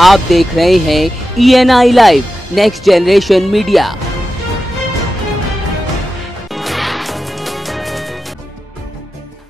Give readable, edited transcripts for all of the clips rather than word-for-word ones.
आप देख रहे हैं ENI live next generation media.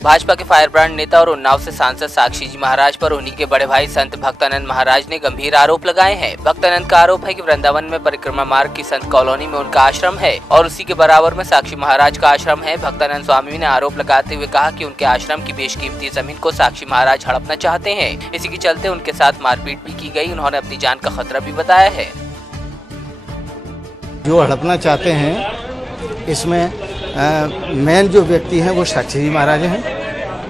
Bhajpa के फायर ब्रांड नेता और उन्नाव से सांसद साक्षी जी महाराज पर उन्हीं के बड़े भाई संत भक्तानंद महाराज ने गंभीर आरोप लगाए हैं। भक्तानंद का आरोप है कि वृंदावन में परिक्रमा मार्ग की संत कॉलोनी में उनका आश्रम है और उसी के बराबर में साक्षी महाराज का आश्रम है। भक्तानंद स्वामी ने आरोप लगाते हुए कहा कि उनके आश्रम की बेशकीमती जमीन को साक्षी महाराज हड़पना चाहते हैं। इसी के चलते उनके साथ मारपीट भी की गयी। उन्होंने अपनी जान का खतरा भी बताया है। जो हड़पना चाहते हैं इसमें मेन जो व्यक्ति हैं वो साक्षी जी महाराज हैं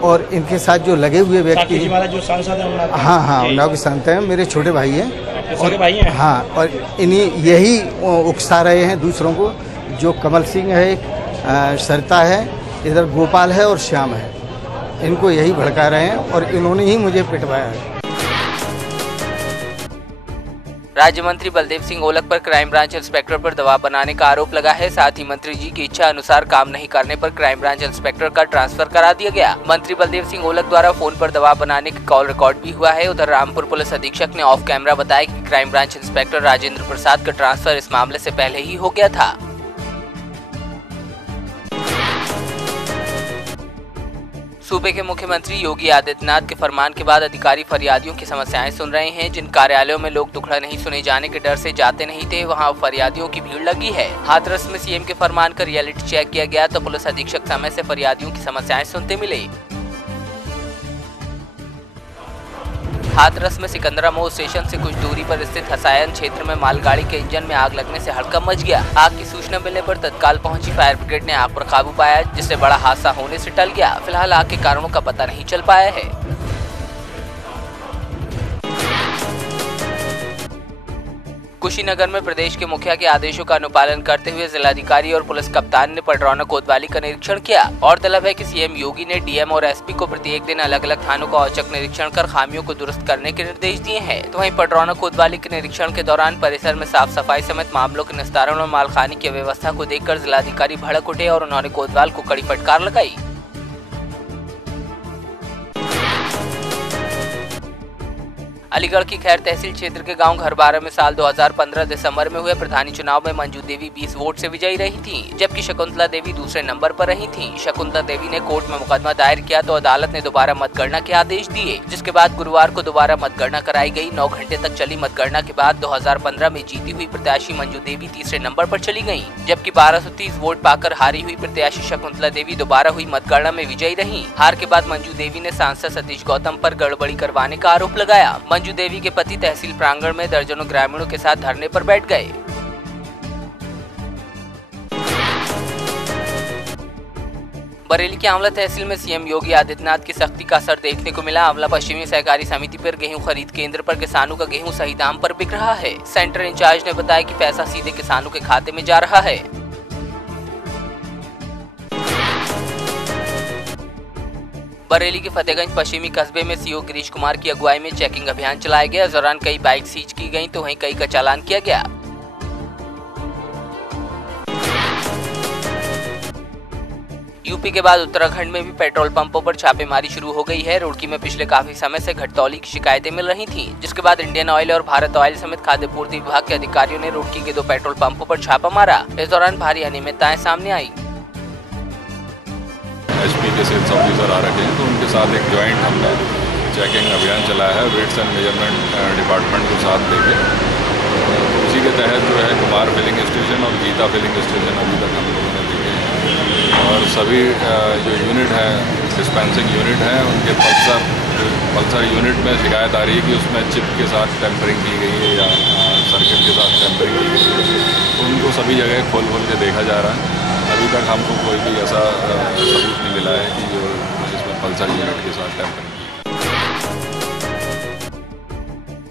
और इनके साथ जो लगे हुए व्यक्ति जो सांसद हैं हाँ उन्नाव के संत हैं, मेरे छोटे भाई हैं और भाई हैं। हाँ, और इन्हीं यही उकसा रहे हैं दूसरों को। जो कमल सिंह है, सरिता है, इधर गोपाल है और श्याम है, इनको यही भड़का रहे हैं और इन्होंने ही मुझे पिटवाया है। राज्य मंत्री बलदेव सिंह ओलख पर क्राइम ब्रांच इंस्पेक्टर पर दबाव बनाने का आरोप लगा है। साथ ही मंत्री जी की इच्छा अनुसार काम नहीं करने पर क्राइम ब्रांच इंस्पेक्टर का ट्रांसफर करा दिया गया। मंत्री बलदेव सिंह ओलख द्वारा फोन पर दबाव बनाने की कॉल रिकॉर्ड भी हुआ है। उधर रामपुर पुलिस अधीक्षक ने ऑफ कैमरा बताया कि crime branch inspector Rajendra Prasad का ट्रांसफर इस मामले से पहले ही हो गया था। सूबे के मुख्यमंत्री योगी आदित्यनाथ के फरमान के बाद अधिकारी फरियादियों की समस्याएं सुन रहे हैं। जिन कार्यालयों में लोग दुखड़ा नहीं सुने जाने के डर से जाते नहीं थे, वहां फरियादियों की भीड़ लगी है। हाथरस में सीएम के फरमान का रियलिटी चेक किया गया तो पुलिस अधीक्षक समय से फरियादियों की समस्याएं सुनते मिले। हाथरस में सिकंदरा मोड़ स्टेशन से कुछ दूरी पर स्थित हसायन क्षेत्र में मालगाड़ी के इंजन में आग लगने से हड़कंप मच गया। आग की सूचना मिलने पर तत्काल पहुंची फायर ब्रिगेड ने आग पर काबू पाया, जिससे बड़ा हादसा होने से टल गया। फिलहाल आग के कारणों का पता नहीं चल पाया है। कुशीनगर में प्रदेश के मुखिया के आदेशों का अनुपालन करते हुए जिलाधिकारी और पुलिस कप्तान ने पडरौना कोतवाली का निरीक्षण किया। गौरतलब है कि सीएम योगी ने डीएम और एसपी को प्रत्येक दिन अलग अलग थानों का औचक निरीक्षण कर खामियों को दुरुस्त करने के निर्देश दिए हैं। तो वहीं पडरौना कोतवाली के निरीक्षण के दौरान परिसर में साफ सफाई समेत मामलों के निस्तारण और मालखानी की व्यवस्था को देखकर जिलाधिकारी भड़क उठे और उन्होंने कोतवाल को कड़ी फटकार लगाई। अलीगढ़ की खैर तहसील क्षेत्र के गांव घरबारा में साल 2015 दिसंबर में हुए प्रधानी चुनाव में मंजू देवी 20 वोट से विजयी रही थीं, जबकि शकुंतला देवी दूसरे नंबर पर रही थीं। शकुंतला देवी ने कोर्ट में मुकदमा दायर किया तो अदालत ने दोबारा मतगणना के आदेश दिए, जिसके बाद गुरुवार को दोबारा मतगणना कराई गई। 9 घंटे तक चली मतगणना के बाद 2015 में जीती हुई प्रत्याशी मंजू देवी तीसरे नंबर पर चली गयी, जबकि 1230 वोट पाकर हारी हुई प्रत्याशी शकुंतला देवी दोबारा हुई मतगणना में विजयी रही। हार के बाद मंजू देवी ने सांसद सतीश गौतम पर गड़बड़ी करवाने का आरोप लगाया। मंजू देवी के पति तहसील प्रांगण में दर्जनों ग्रामीणों के साथ धरने पर बैठ गए। बरेली के आंवला तहसील में सीएम योगी आदित्यनाथ की सख्ती का असर देखने को मिला। आंवला पश्चिमी सहकारी समिति पर गेहूं खरीद केंद्र पर किसानों का गेहूं सही दाम पर बिक रहा है। सेंटर इंचार्ज ने बताया कि पैसा सीधे किसानों के खाते में जा रहा है। बरेली के फतेहगंज पश्चिमी कस्बे में सीओ गिरीश कुमार की अगुवाई में चेकिंग अभियान चलाया गया। इस दौरान कई बाइक सीज की गयी तो वहीं कई का चालान किया गया। यूपी के बाद उत्तराखंड में भी पेट्रोल पंपों पर छापेमारी शुरू हो गई है। रुड़की में पिछले काफी समय से घटतौली की शिकायतें मिल रही थीं, जिसके बाद इंडियन ऑयल और भारत ऑयल समेत खाद्य पूर्ति विभाग के अधिकारियों ने रुड़की के 2 पेट्रोल पंपों पर छापा मारा। इस दौरान भारी अनियमितताएं सामने आई। एसपी के सेल्स ऑफिसर आ रखे हैं तो उनके साथ एक ज्वाइंट हमने चेकिंग अभियान चलाया है वेट्स एंड मेजरमेंट डिपार्टमेंट को साथ लेके। उसी के तहत जो है कुमार फिलिंग स्टेशन और गीता फिलिंग स्टेशन अभी तक हम लोगों ने देखे हैं और सभी जो यूनिट है डिस्पेंसिंग यूनिट है उनके पल्सर यूनिट में शिकायत आ रही है कि उसमें चिप के साथ टेम्परिंग की गई है या सर्किट के साथ टेम्परिंग की गई है, तो उनको सभी जगह खोल के देखा जा रहा है। अभी तक हमको कोई भी ऐसा सबूत नहीं मिला है कि जो इसमें पल्सर यूनिट के साथ टेम्परिंग।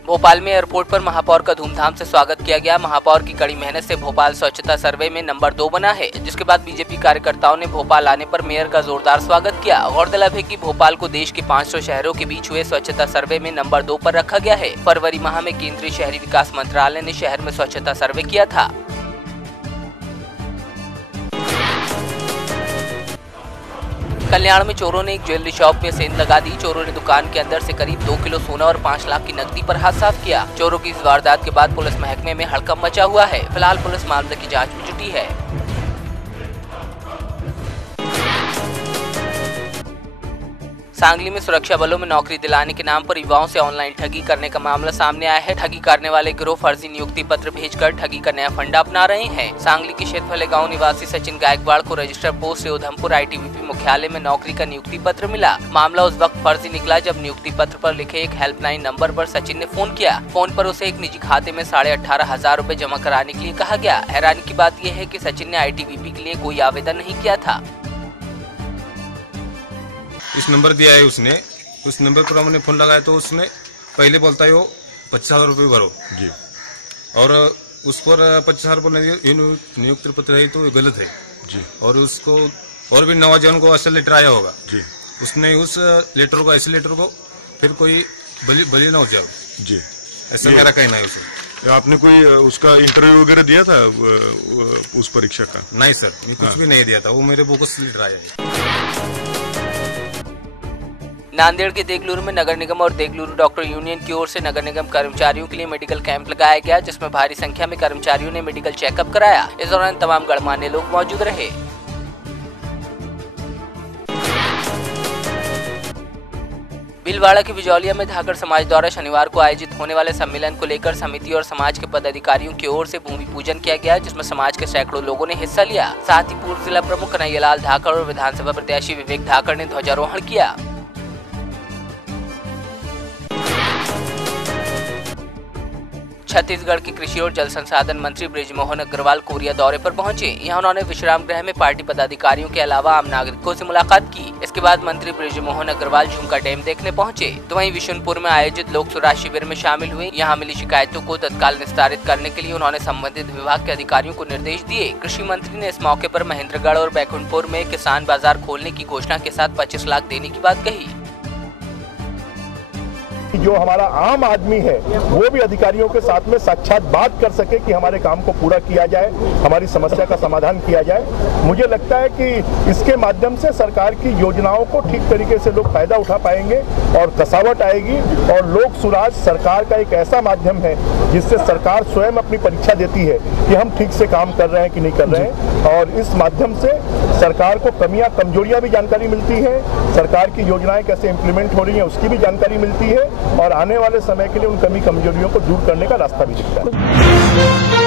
भोपाल में एयरपोर्ट पर महापौर का धूमधाम से स्वागत किया गया। महापौर की कड़ी मेहनत से भोपाल स्वच्छता सर्वे में नंबर 2 बना है, जिसके बाद बीजेपी कार्यकर्ताओं ने भोपाल आने पर मेयर का जोरदार स्वागत किया। गौरतलब है कि भोपाल को देश के 500 शहरों के बीच हुए स्वच्छता सर्वे में नंबर 2 पर रखा गया है। फरवरी माह में केंद्रीय शहरी विकास मंत्रालय ने शहर में स्वच्छता सर्वे किया था। कल्याण में चोरों ने एक ज्वेलरी शॉप में सेंध लगा दी। चोरों ने दुकान के अंदर से करीब 2 किलो सोना और 5 लाख की नकदी पर हाथ साफ किया। चोरों की इस वारदात के बाद पुलिस महकमे में हड़कंप मचा हुआ है। फिलहाल पुलिस मामले की जांच में जुटी है। सांगली में सुरक्षा बलों में नौकरी दिलाने के नाम पर युवाओं से ऑनलाइन ठगी करने का मामला सामने आया है। ठगी करने वाले गिरोह फर्जी नियुक्ति पत्र भेजकर ठगी का नया फंडा अपना रहे हैं। सांगली के शेतफले गांव निवासी सचिन गायकवाड़ को रजिस्टर पोस्ट से उधमपुर ITBP मुख्यालय में नौकरी का नियुक्ति पत्र मिला। मामला उस वक्त फर्जी निकला जब नियुक्ति पत्र पर लिखे एक हेल्पलाइन नंबर पर सचिन ने फोन किया। फोन पर उसे एक निजी खाते में 18,500 रुपए जमा कराने के लिए कहा गया। हैरानी की बात यह है कि सचिन ने ITBP के लिए कोई आवेदन नहीं किया था। इस नंबर दिया है उसने, उस नंबर पर हमने फोन लगाया तो उसने पहले बोलता है वो 25,000 रुपये भरो जी, और उस पर 25,000 रुपये नियुक्ति पत्र है तो गलत है जी। और उसको और भी नौजवान को असल लेटर आया होगा जी, उसने उस लेटर को ऐसे लेटर को फिर कोई बली ना हो जाओ जी, ऐसा मेरा कहना है उसे। आपने कोई उसका इंटरव्यू वगैरह दिया था उस परीक्षा का? नहीं सर, मैं कुछ भी नहीं दिया था, वो मेरे बोगस लेटर आया है। नांदेड़ के देगलूर में नगर निगम और देगलूर डॉक्टर यूनियन की ओर से नगर निगम कर्मचारियों के लिए मेडिकल कैंप लगाया गया, जिसमें भारी संख्या में कर्मचारियों ने मेडिकल चेकअप कराया। इस दौरान तमाम गणमान्य लोग मौजूद रहे। भीलवाड़ा के बिजौलिया में धाकड़ समाज द्वारा शनिवार को आयोजित होने वाले सम्मेलन को लेकर समिति और समाज के पदाधिकारियों की ओर से भूमि पूजन किया गया, जिसमें समाज के सैकड़ों लोगों ने हिस्सा लिया। साथ ही पूर्व जिला प्रमुख कन्हैयालाल धाकड़ और विधानसभा प्रत्याशी विवेक धाकड़ ने ध्वजारोहण किया। छत्तीसगढ़ के कृषि और जल संसाधन मंत्री बृजमोहन अग्रवाल कोरिया दौरे पर पहुंचे। यहां उन्होंने विश्राम गृह में पार्टी पदाधिकारियों के अलावा आम नागरिकों से मुलाकात की। इसके बाद मंत्री बृजमोहन अग्रवाल झुमका डैम देखने पहुंचे, तो वहीं विशुनपुर में आयोजित लोक सुराज शिविर में शामिल हुए। यहां मिली शिकायतों को तत्काल निस्तारित करने के लिए उन्होंने संबंधित विभाग के अधिकारियों को निर्देश दिए। कृषि मंत्री ने इस मौके पर महेंद्रगढ़ और बैकुंठपुर में किसान बाजार खोलने की घोषणा के साथ 25 लाख देने की बात कही। जो हमारा आम आदमी है वो भी अधिकारियों के साथ में साक्षात बात कर सके कि हमारे काम को पूरा किया जाए, हमारी समस्या का समाधान किया जाए। मुझे लगता है कि इसके माध्यम से सरकार की योजनाओं को ठीक तरीके से लोग फायदा उठा पाएंगे और कसावट आएगी। और लोक सुराज सरकार का एक ऐसा माध्यम है जिससे सरकार स्वयं अपनी परीक्षा देती है कि हम ठीक से काम कर रहे हैं कि नहीं कर रहे हैं, और इस माध्यम से सरकार को कमियां कमजोरियां भी जानकारी मिलती है, सरकार की योजनाएं कैसे इम्प्लीमेंट हो रही हैं उसकी भी जानकारी मिलती है, और आने वाले समय के लिए उन कमी कमजोरियों को दूर करने का रास्ता भी दिखता है।